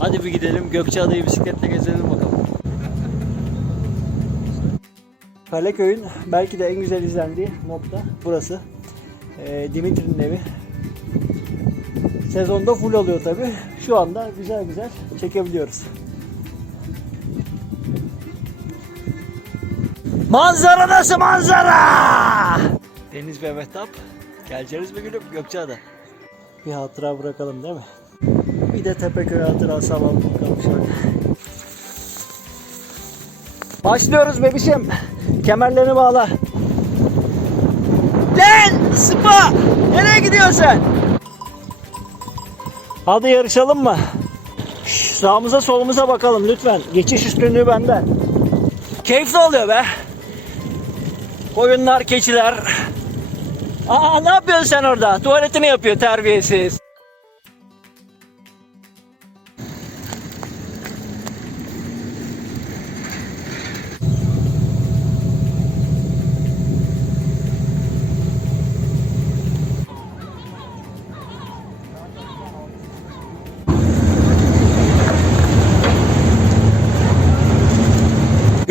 Hadi bir gidelim Gökçeada'yı bisikletle gezelim bakalım. Kaleköy'ün belki de en güzel izlendiği nokta burası. Ee, Dimitri'nin evi. Sezonda full oluyor tabi. Şu anda güzel güzel çekebiliyoruz. Manzara nasıl manzara? Deniz ve Mehtap. Geleceğiz bir gülüm Gökçeada. Bir hatıra bırakalım değil mi? Bir de Tepeköy hatırası alalım bakalım şöyle. Başlıyoruz bebişim. Kemerlerini bağla. Lan sıpa! Nereye gidiyorsun sen? Hadi yarışalım mı? Şş, sağımıza solumuza bakalım lütfen. Geçiş üstünlüğü bende. Keyifli oluyor be. Koyunlar, keçiler. Aa ne yapıyorsun sen orada? Tuvaletini yapıyor terbiyesiz.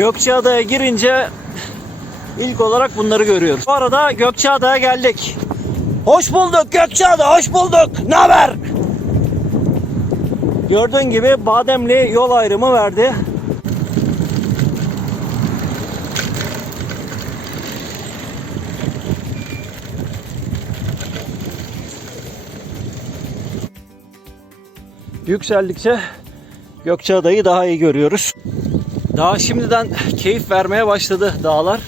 Gökçeada'ya girince ilk olarak bunları görüyoruz. Bu arada Gökçeada'ya geldik. Hoş bulduk Gökçeada, hoş bulduk. Ne haber? Gördüğün gibi Bademli yol ayrımı verdi. Yükseldikçe Gökçeada'yı daha iyi görüyoruz. Daha şimdiden keyif vermeye başladı dağlar.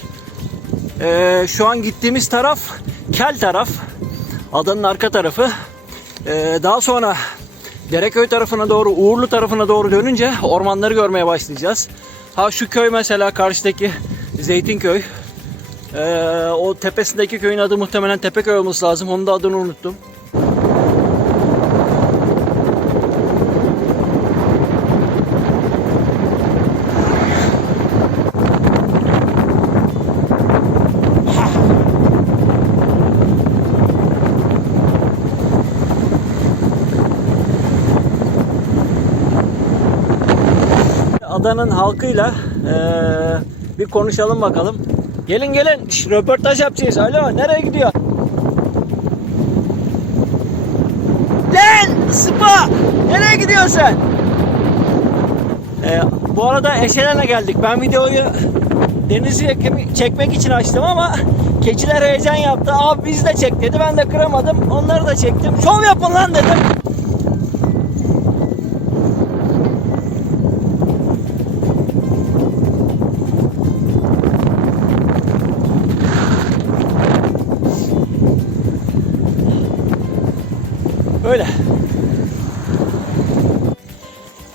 Ee, şu an gittiğimiz taraf Kel taraf. Adanın arka tarafı. Ee, daha sonra Dereköy tarafına doğru, Uğurlu tarafına doğru dönünce ormanları görmeye başlayacağız. Ha şu köy mesela karşıdaki Zeytinköy. Ee, o tepesindeki köyün adı muhtemelen Tepeköy olması lazım. Onun da adını unuttum. Adanın halkıyla eee, bir konuşalım bakalım. Gelin gelin Şş, röportaj yapacağız. Alo nereye gidiyor? Lan sıpa nereye gidiyorsun? Eee, bu arada Eşelen'e geldik. Ben videoyu denizi çekmek için açtım ama keçiler heyecan yaptı. Abi biz de çek dedi. Ben de kıramadım. Onları da çektim. Şov yapın lan dedim.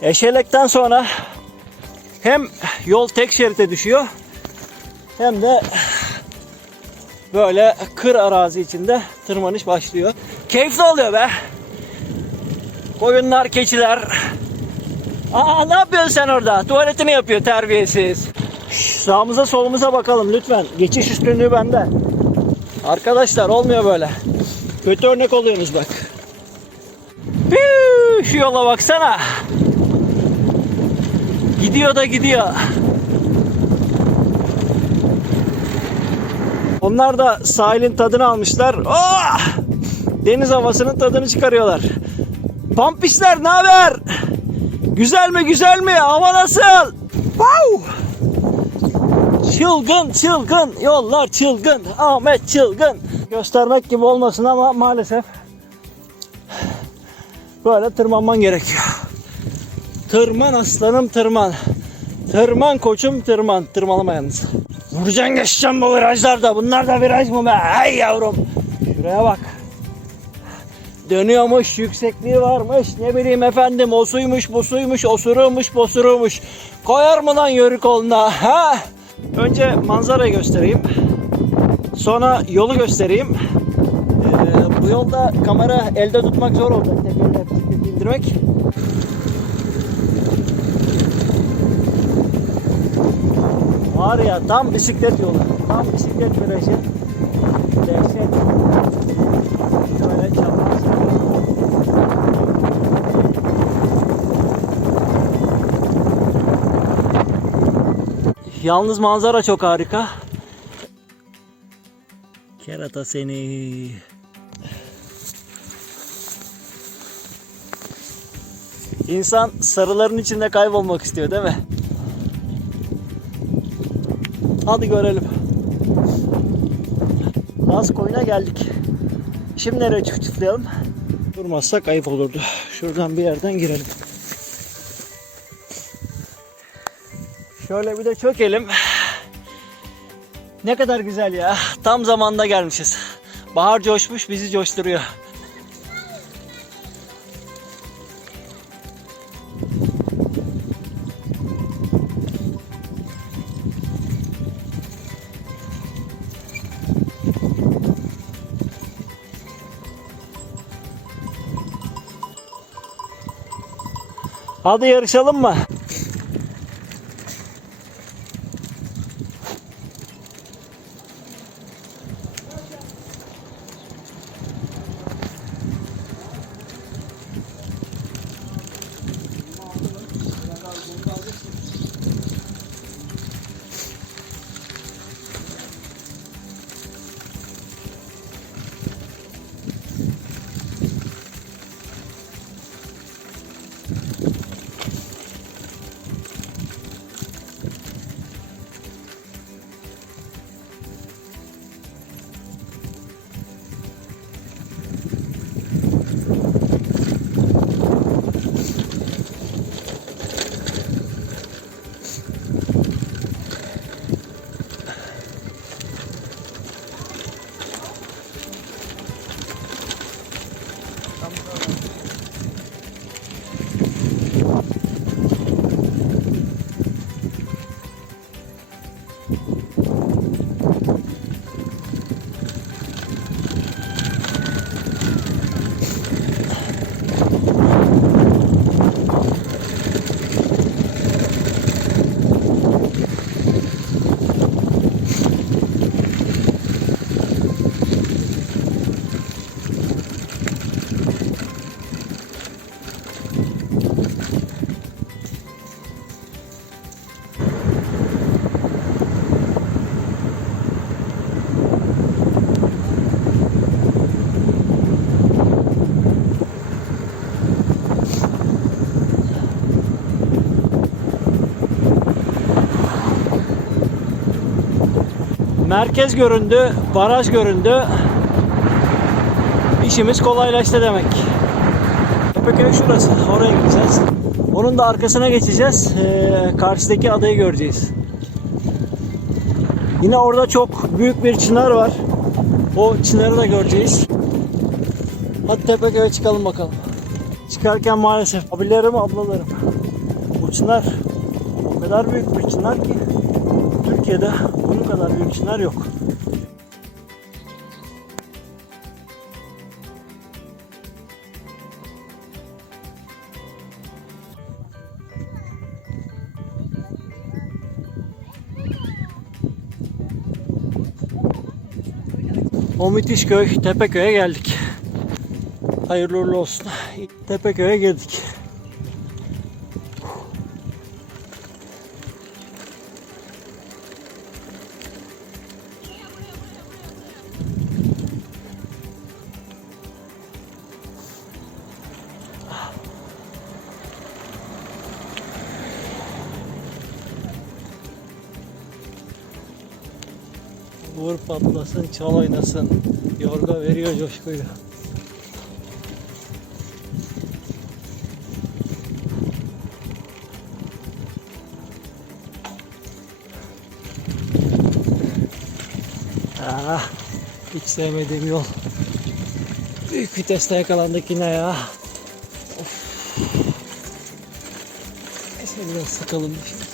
Eşelekten sonra hem yol tek şerite düşüyor hem de böyle kır arazi içinde tırmanış başlıyor. Keyifli oluyor be. Koyunlar, keçiler. Aa ne yapıyorsun sen orada? Tuvaletini yapıyor terbiyesiz. Şş, sağımıza solumuza bakalım lütfen. Geçiş üstünlüğü bende. Arkadaşlar olmuyor böyle. Kötü örnek oluyorsunuz bak. Piu, Şu yola baksana. Gidiyor da gidiyor. Onlar da sahilin tadını almışlar. Oh! Deniz havasının tadını çıkarıyorlar. Pampişler ne haber? Güzel mi güzel mi? Hava nasıl? Wow! Çılgın çılgın yollar çılgın. Ahmet çılgın. Göstermek gibi olmasın ama maalesef böyle tırmanman gerekiyor. Tırman aslanım tırman. Tırman koçum tırman. Tırmalama yalnız. Vuracaksın geçeceksin bu virajlarda. Bunlar da viraj mı be? Hey yavrum. Şuraya bak. Dönüyormuş, yüksekliği varmış. Ne bileyim efendim o suymuş, bu suymuş, o suruymuş, bu suruymuş. Koyar mı lan yörük koluna? Ha? Önce manzarayı göstereyim. Sonra yolu göstereyim. Ee, bu yolda kamera elde tutmak zor olacak. Tek elle bisikleti indirmek. Var ya tam bisiklet yolu. Tam bisiklet virajı. Dehşet. Şöyle çapraz. Yalnız manzara çok harika. Kerata seni. İnsan sarıların içinde kaybolmak istiyor değil mi? Hadi görelim. Laz koyuna geldik. Şimdi nereye çiftçifleyelim? Durmazsak ayıp olurdu. Şuradan bir yerden girelim. Şöyle bir de çökelim. Ne kadar güzel ya. Tam zamanda gelmişiz. Bahar coşmuş bizi coşturuyor. Hadi yarışalım mı? Merkez göründü, baraj göründü. İşimiz kolaylaştı demek. Tepeköy şurası, oraya gideceğiz. Onun da arkasına geçeceğiz. Ee, karşıdaki adayı göreceğiz. Yine orada çok büyük bir çınar var. O çınarı da göreceğiz. Hadi Tepeköy'e çıkalım bakalım. Çıkarken maalesef abilerim, ablalarım. Bu çınar o kadar büyük bir çınar ki Türkiye'de bunun kadar büyük çınar yok. O müthiş köy Tepeköy'e geldik. Hayırlı uğurlu olsun. Tepeköy'e girdik. Vur patlasın, çal oynasın. Yorga veriyor coşkuyu. Ah, hiç sevmediğim yol. Büyük viteste yakalandık yine ya. Of. Neyse biraz sıkalım şimdi.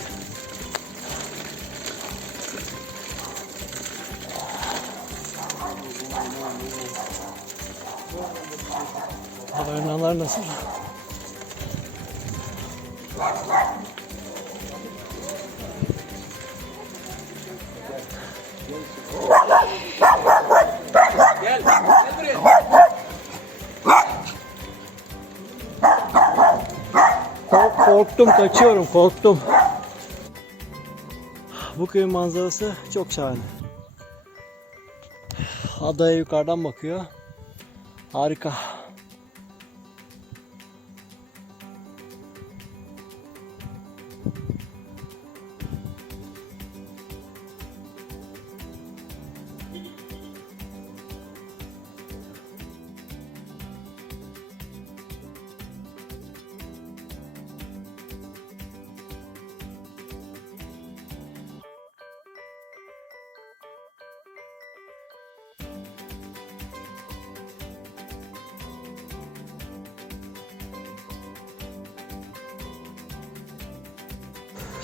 Habernalar nasıl? Kork- Korktum, kaçıyorum, korktum. Bu köyün manzarası çok şahane. Adaya yukarıdan bakıyor. Harika.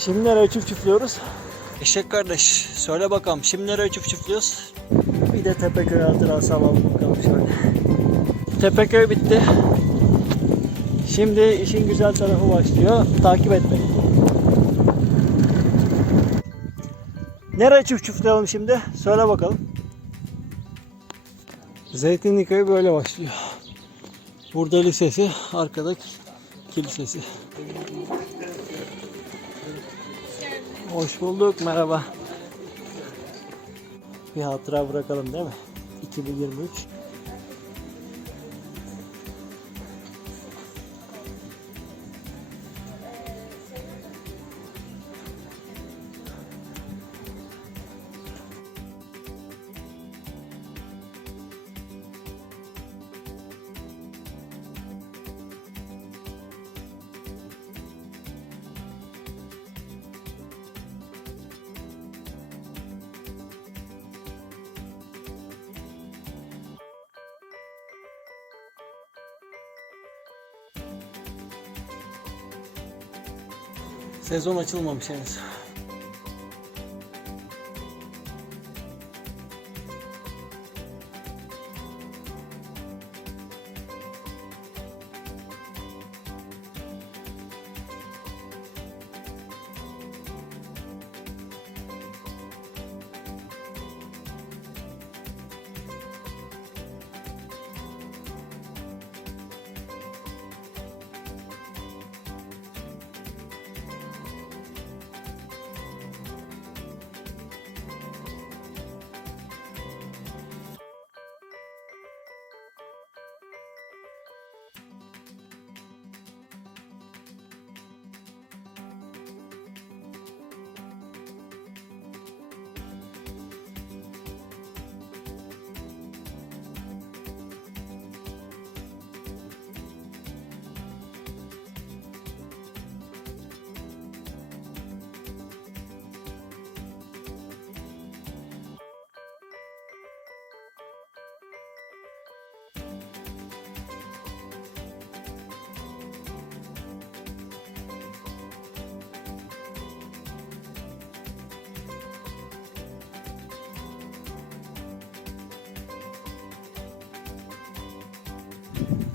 Şimdi nereye çift çiftliyoruz? Eşek kardeş söyle bakalım şimdi nereye çift çiftliyoruz? Bir de Tepeköy hatırası alalım bakalım şöyle. Tepeköy bitti. Şimdi işin güzel tarafı başlıyor. Takip et beni. Nereye çift çiftleyelim şimdi? Söyle bakalım. Zeytinli köy böyle başlıyor. Burada lisesi, arkada kilisesi. Hoş bulduk, merhaba. Bir hatıra bırakalım değil mi? 2023. Sezon açılmamış henüz.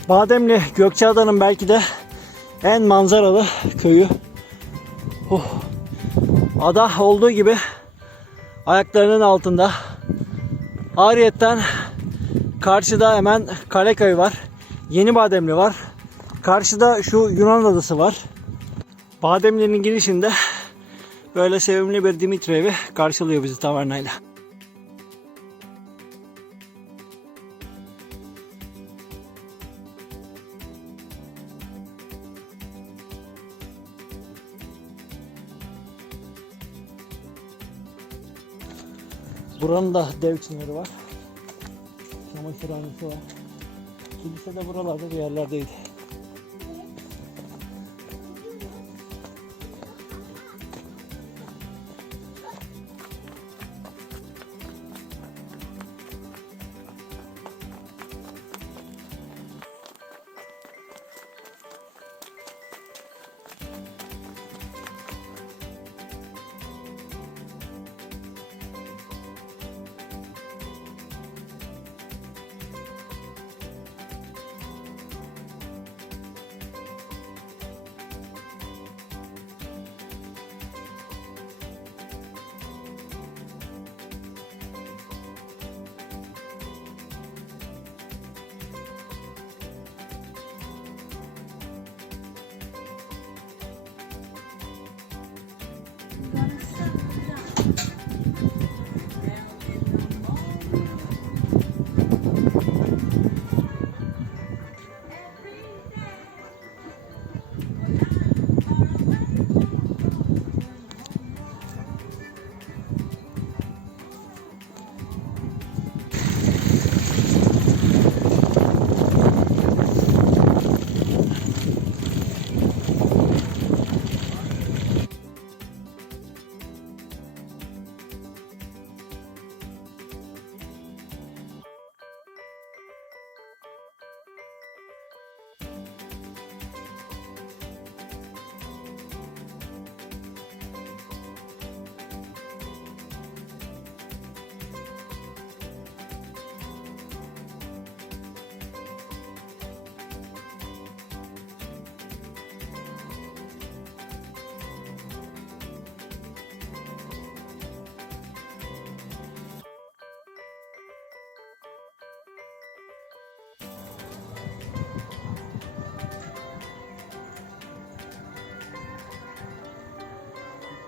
Bademli Gökçeada'nın belki de en manzaralı köyü. Oh. Ada olduğu gibi ayaklarının altında. Ariyetten karşıda hemen Kaleköy var. Yeni Bademli var. Karşıda şu Yunan adası var. Bademli'nin girişinde böyle sevimli bir Dimitri evi karşılıyor bizi tavernayla. Buranın da dev çınarı var. Çamaşırhanesi var. Kilise de buralarda bir yerlerdeydi.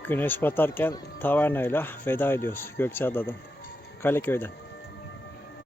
Güneş batarken tavernayla veda ediyoruz Gökçeada'dan. Kaleköy'den.